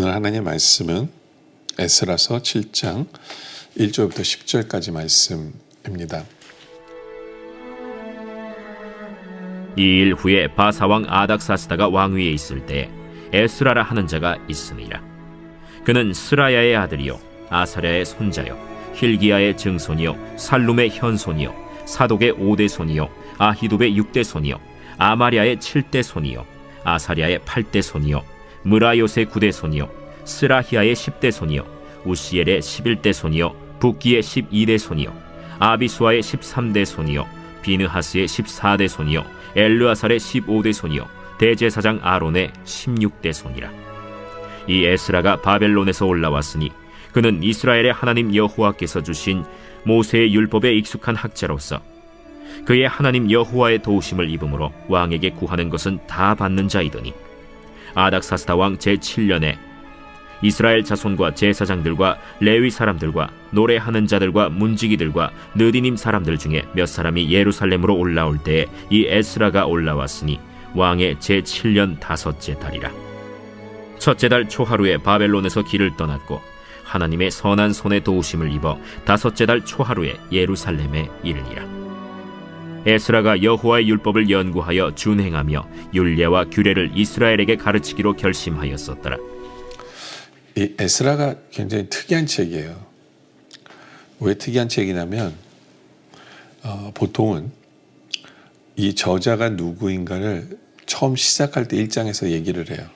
오늘 하나님의 말씀은 에스라서 7장 1절부터 10절까지 말씀입니다. 이 일 후에 바사왕 아닥사스다가 왕위에 있을 때 에스라라 하는 자가 있으니라. 그는 스라야의 아들이요 아사랴의 손자요 힐기야의 증손이요 살룸의 현손이요 사독의 5대 손이요 아히둡의 6대 손이요 아마랴의 7대 손이요 아사랴의 8대 손이요 무라요의 9대 손이요 스라히야의 10대 손이요 우시엘의 11대 손이요 붓기의 12대 손이요 아비수아의 13대 손이요 비느하스의 14대 손이요 엘르아살의 15대 손이요 대제사장 아론의 16대 손이라. 이 에스라가 바벨론에서 올라왔으니 그는 이스라엘의 하나님 여호와께서 주신 모세의 율법에 익숙한 학자로서 그의 하나님 여호와의 도우심을 입음으로 왕에게 구하는 것은 다 받는 자이더니, 아닥사스다 왕 제7년에 이스라엘 자손과 제사장들과 레위 사람들과 노래하는 자들과 문지기들과 느디님 사람들 중에 몇 사람이 예루살렘으로 올라올 때에 이 에스라가 올라왔으니 왕의 제7년 5째 달이라. 첫째 달 초하루에 바벨론에서 길을 떠났고 하나님의 선한 손에 도우심을 입어 5째 달 초하루에 예루살렘에 이르니라. 에스라가 여호와의 율법을 연구하여 준행하며 율례와 규례를 이스라엘에게 가르치기로 결심하였었더라. 이 에스라가 굉장히 특이한 책이에요. 왜 특이한 책이냐면 보통은 이 저자가 누구인가를 처음 시작할 때 1장에서 얘기를 해요.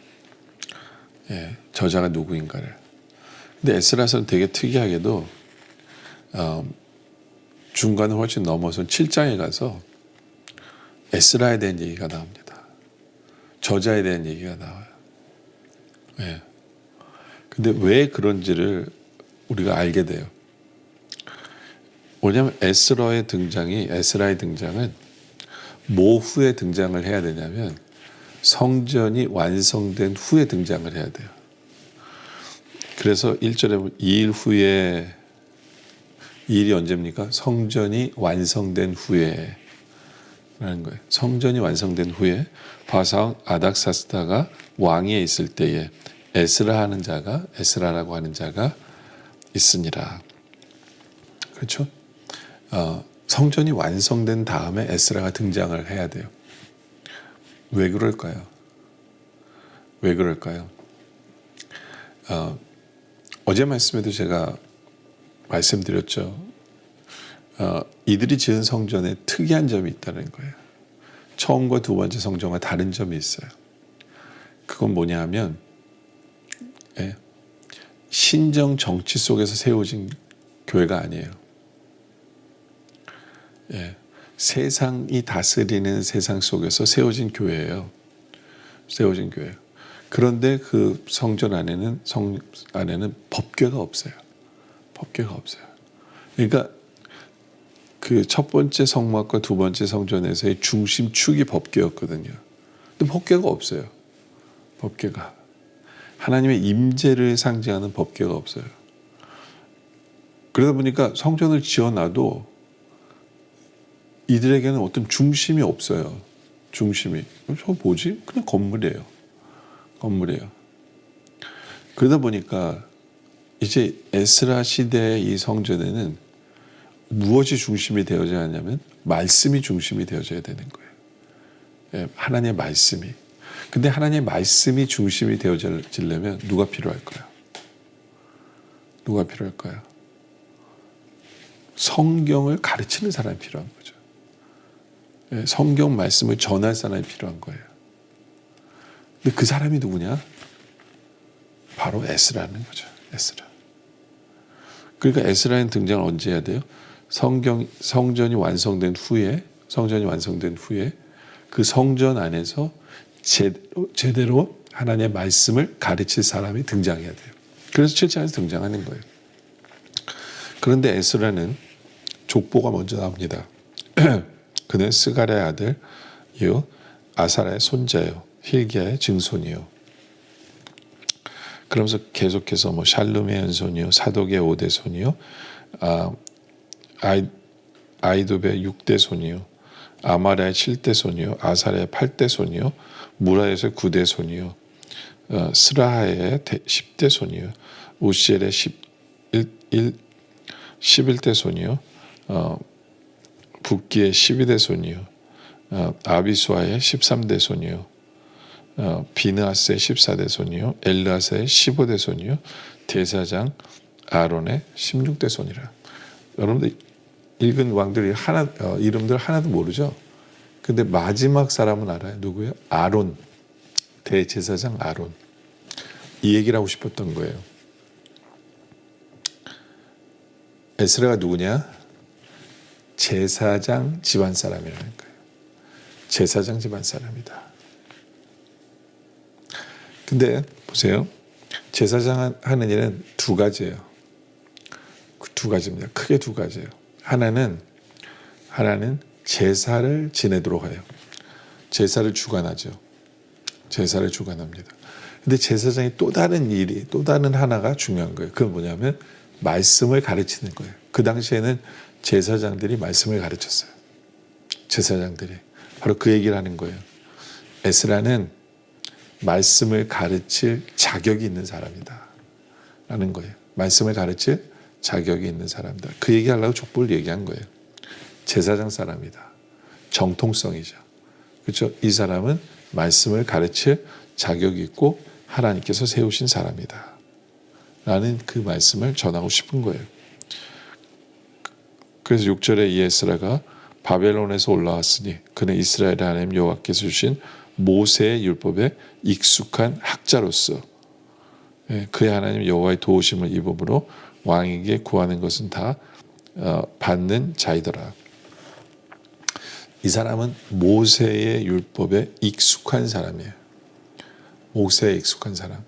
저자가 누구인가를. 근데 에스라서는 되게 특이하게도 중간을 훨씬 넘어서 7장에 가서 에스라에 대한 얘기가 나옵니다. 저자에 대한 얘기가 나와요. 근데 왜 그런지를 우리가 알게 돼요. 왜냐하면 에스라의 등장은 뭐 후에 등장을 해야 되냐면 성전이 완성된 후에 등장을 해야 돼요. 그래서 1절에 보면 2일 후에, 이 일이 언제입니까? 성전이 완성된 후에 라는 거예요. 성전이 완성된 후에 바사왕 아닥사스다가 왕위에 있을 때에 에스라라고 하는 자가 있으니라. 그렇죠? 성전이 완성된 다음에 에스라가 등장을 해야 돼요. 왜 그럴까요? 어제 말씀에도 제가 말씀드렸죠. 이들이 지은 성전에 특이한 점이 있다는 거예요. 처음과 두 번째 성전과 다른 점이 있어요. 그건 뭐냐 하면 신정 정치 속에서 세워진 교회가 아니에요. 세상이 다스리는 세상 속에서 세워진 교회예요. 세워진 교회. 그런데 그 성전 안에는 법궤가 없어요. 그러니까 그 첫 번째 성막과 두 번째 성전에서의 중심축이 법궤였거든요. 근데 법궤가 없어요. 법궤가. 하나님의 임재를 상징하는 법궤가 없어요. 그러다 보니까 성전을 지어놔도 이들에게는 어떤 중심이 없어요. 중심이. 저 뭐지? 그냥 건물이에요. 그러다 보니까 이제 에스라 시대의 이 성전에는 무엇이 중심이 되어져야 하냐면 말씀이 중심이 되어져야 되는 거예요. 하나님의 말씀이. 근데 하나님의 말씀이 중심이 되어지려면 누가 필요할까요? 성경을 가르치는 사람이 필요한 거죠. 성경 말씀을 전할 사람이 필요한 거예요. 근데 그 사람이 누구냐? 바로 에스라는 거죠. 에스라. 그러니까 에스라의 등장을 언제 해야 돼요? 성전이 완성된 후에 그 성전 안에서 제대로 하나님의 말씀을 가르칠 사람이 등장해야 돼요. 그래서 7장에서 등장하는 거예요. 그런데 에스라는 족보가 먼저 나옵니다. 그는 스가랴의 아들이요 아사랴의 손자요 힐기야의 증손이요. 그러면서 계속해서 샬룸의 연손이요 사독의 5대 손이요 아히둡의 6대 손이요 아마랴의 7대 손이요 아사랴의 8대 손이요 무라요의 9대 손이요 스라하의 10대 손이요, 우시엘의 11대 손이요, 붓기의 12대 손이요, 아비수아의 13대 손이요, 비느하스의 14대 손이요, 엘르아사의 15대 손이요, 대사장 아론의 16대 손이라. 여러분들 읽은 왕들이 이름들 하나도 모르죠? 근데 마지막 사람은 알아요. 누구예요? 아론. 대제사장 아론. 이 얘기를 하고 싶었던 거예요. 에스라가 누구냐? 제사장 집안 사람이라는 거예요. 제사장 집안 사람이다. 근데 보세요. 제사장 하는 일은 두 가지예요. 두 가지입니다. 크게 두 가지예요. 하나는 제사를 지내도록 해요. 제사를 주관하죠. 제사를 주관합니다. 근데 제사장이 또 다른 하나가 중요한 거예요. 그건 뭐냐면 말씀을 가르치는 거예요. 그 당시에는 제사장들이 말씀을 가르쳤어요. 제사장들이. 바로 그 얘기를 하는 거예요. 에스라는 말씀을 가르칠 자격이 있는 사람이다 라는 거예요. 말씀을 가르칠 자격이 있는 사람이다. 그 얘기하려고 족보를 얘기한 거예요. 제사장 사람이다. 정통성이죠. 그렇죠? 이 사람은 말씀을 가르칠 자격이 있고 하나님께서 세우신 사람이다 라는 그 말씀을 전하고 싶은 거예요. 그래서 6절에 이 에스라가 바벨론에서 올라왔으니 그는 이스라엘의 하나님 여호와께서 주신 모세의 율법에 익숙한 학자로서 그의 하나님 여호와의 도우심을 입음으로 왕에게 구하는 것은 다 받는 자이더라. 이 사람은 모세의 율법에 익숙한 사람이에요. 모세에 익숙한 사람.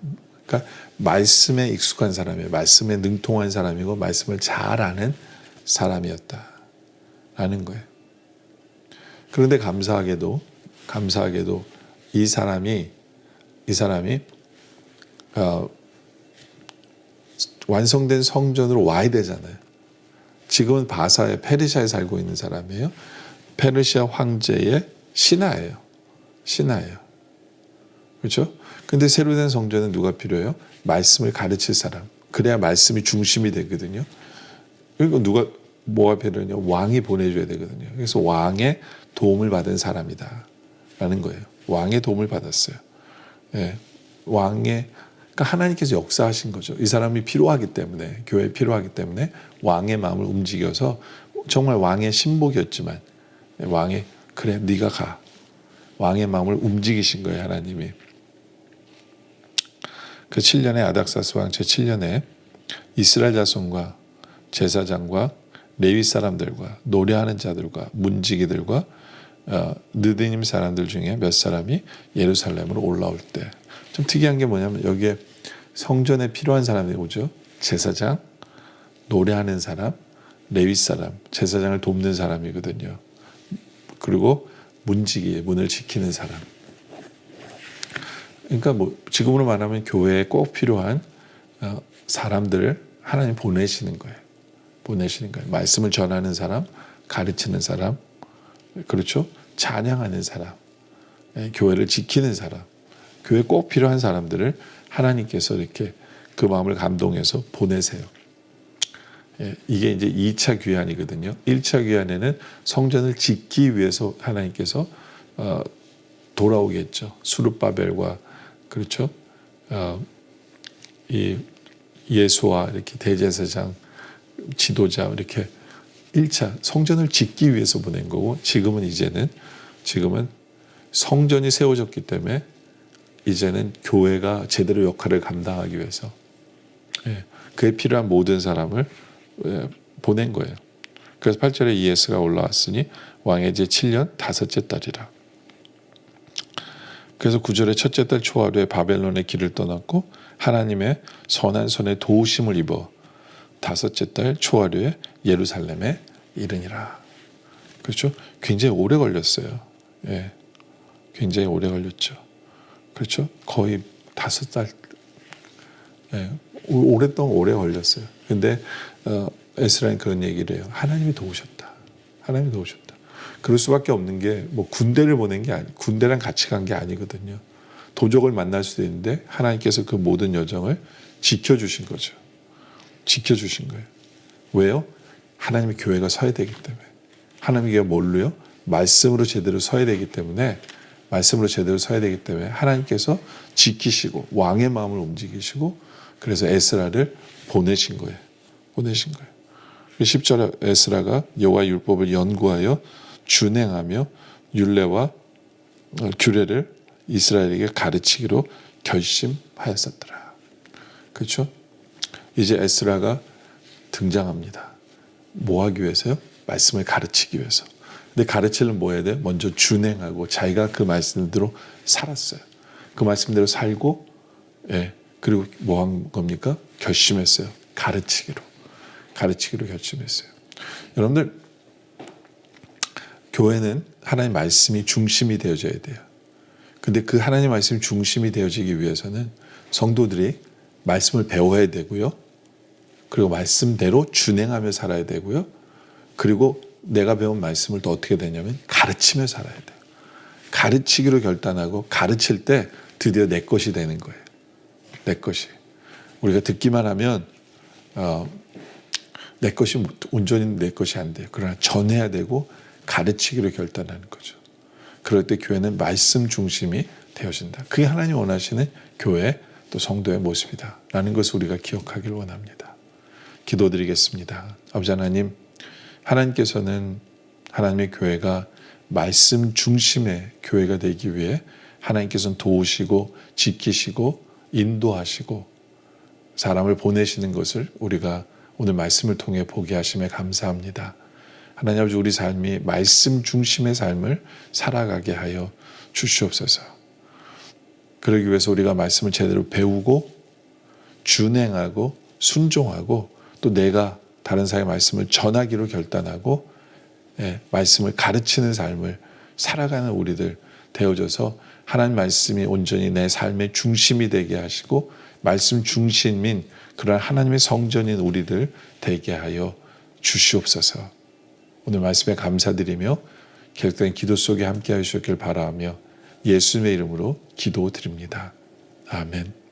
그러니까 말씀에 익숙한 사람이에요. 말씀에 능통한 사람이고 말씀을 잘 아는 사람이었다라는 거예요. 그런데 감사하게도 이 사람이 완성된 성전으로 와야 되잖아요. 지금은 바사에 페르시아에 살고 있는 사람이에요. 페르시아 황제의 신하예요. 그렇죠? 근데 새로 된 성전은 누가 필요해요? 말씀을 가르칠 사람. 그래야 말씀이 중심이 되거든요. 그러니까 뭐가 필요하냐? 왕이 보내줘야 되거든요. 그래서 왕의 도움을 받은 사람이다 라는 거예요. 왕의 도움을 받았어요. 예, 그러니까 하나님께서 역사하신 거죠. 이 사람이 필요하기 때문에, 교회에 필요하기 때문에 왕의 마음을 움직여서 정말 왕의 신복이었지만 그래 네가 가. 왕의 마음을 움직이신 거예요. 하나님이. 그 7년에 아닥사스 왕 제7년에 이스라엘 자손과 제사장과 레위 사람들과 노래하는 자들과 문지기들과 느디님 사람들 중에 몇 사람이 예루살렘으로 올라올 때 좀 특이한 게 뭐냐면 여기에 성전에 필요한 사람이 오죠. 제사장, 노래하는 사람, 레위 사람, 제사장을 돕는 사람이거든요. 그리고 문지기, 문을 지키는 사람. 그러니까 뭐 지금으로 말하면 교회에 꼭 필요한 사람들을 하나님 보내시는 거예요. 말씀을 전하는 사람, 가르치는 사람, 그렇죠? 찬양하는 사람, 교회를 지키는 사람, 교회에 꼭 필요한 사람들을 하나님께서 이렇게 그 마음을 감동해서 보내세요. 이게 이제 2차 귀환이거든요. 1차 귀환에는 성전을 짓기 위해서 하나님께서 돌아오겠죠. 수룹바벨과 그렇죠. 이 예수와 이렇게 대제사장, 지도자 이렇게 1차 성전을 짓기 위해서 보낸 거고 지금은 성전이 세워졌기 때문에 이제는 교회가 제대로 역할을 감당하기 위해서 그에 필요한 모든 사람을 보낸 거예요. 그래서 8절에 이에스가 올라왔으니 왕의 제7년 5째 달이라. 그래서 9절에 첫째 달 초하루에 바벨론의 길을 떠났고 하나님의 선한 손에 도우심을 입어 5째 달 초하루에 예루살렘에 이르니라. 그렇죠? 굉장히 오래 걸렸어요. 굉장히 오래 걸렸죠. 그렇죠? 거의 5달. 오랫동안 오래 걸렸어요. 근데 에스라는 그런 얘기를 해요. 하나님이 도우셨다. 그럴 수밖에 없는 게 뭐 군대를 보낸 게 군대랑 같이 간 게 아니거든요. 도적을 만날 수도 있는데 하나님께서 그 모든 여정을 지켜주신 거죠. 지켜주신 거예요. 왜요? 하나님의 교회가 서야 되기 때문에. 하나님의 교회가 뭘로요? 말씀으로 제대로 서야 되기 때문에, 말씀으로 제대로 서야 되기 때문에 하나님께서 지키시고 왕의 마음을 움직이시고, 그래서 에스라를 보내신 거예요. 보내신 거예요. 10절에 에스라가 여호와의 율법을 연구하여 준행하며 율례와 규례를 이스라엘에게 가르치기로 결심하였었더라. 그렇죠? 이제 에스라가 등장합니다. 뭐 하기 위해서요? 말씀을 가르치기 위해서. 근데 가르치려면 뭐 해야 돼요? 먼저 준행하고 자기가 그 말씀대로 살았어요. 그 말씀대로 살고, 예, 그리고 뭐 한 겁니까? 결심했어요. 가르치기로 결심했어요. 여러분들, 교회는 하나님 말씀이 중심이 되어져야 돼요. 근데 그 하나님 말씀이 중심이 되어지기 위해서는 성도들이 말씀을 배워야 되고요. 그리고 말씀대로 준행하며 살아야 되고요. 그리고 내가 배운 말씀을 또 어떻게 되냐면 가르치며 살아야 돼요. 가르치기로 결단하고 가르칠 때 드디어 내 것이 되는 거예요. 내 것이. 우리가 듣기만 하면 내 것이 온전히 내 것이 안 돼요. 그러나 전해야 되고 가르치기로 결단하는 거죠. 그럴 때 교회는 말씀 중심이 되어진다. 그게 하나님 원하시는 교회 또 성도의 모습이다 라는 것을 우리가 기억하기를 원합니다. 기도드리겠습니다. 아버지 하나님, 하나님께서는 하나님의 교회가 말씀 중심의 교회가 되기 위해 하나님께서는 도우시고 지키시고 인도하시고 사람을 보내시는 것을 우리가 오늘 말씀을 통해 보게 하심에 감사합니다. 하나님 아버지, 우리 삶이 말씀 중심의 삶을 살아가게 하여 주시옵소서. 그러기 위해서 우리가 말씀을 제대로 배우고 준행하고 순종하고 또 내가 다른 사람의 말씀을 전하기로 결단하고, 예, 말씀을 가르치는 삶을 살아가는 우리들 되어져서 하나님 말씀이 온전히 내 삶의 중심이 되게 하시고 말씀 중심인 그런 하나님의 성전인 우리들 되게 하여 주시옵소서. 오늘 말씀에 감사드리며 계속된 기도 속에 함께 하시길 바라며 예수님의 이름으로 기도드립니다. 아멘.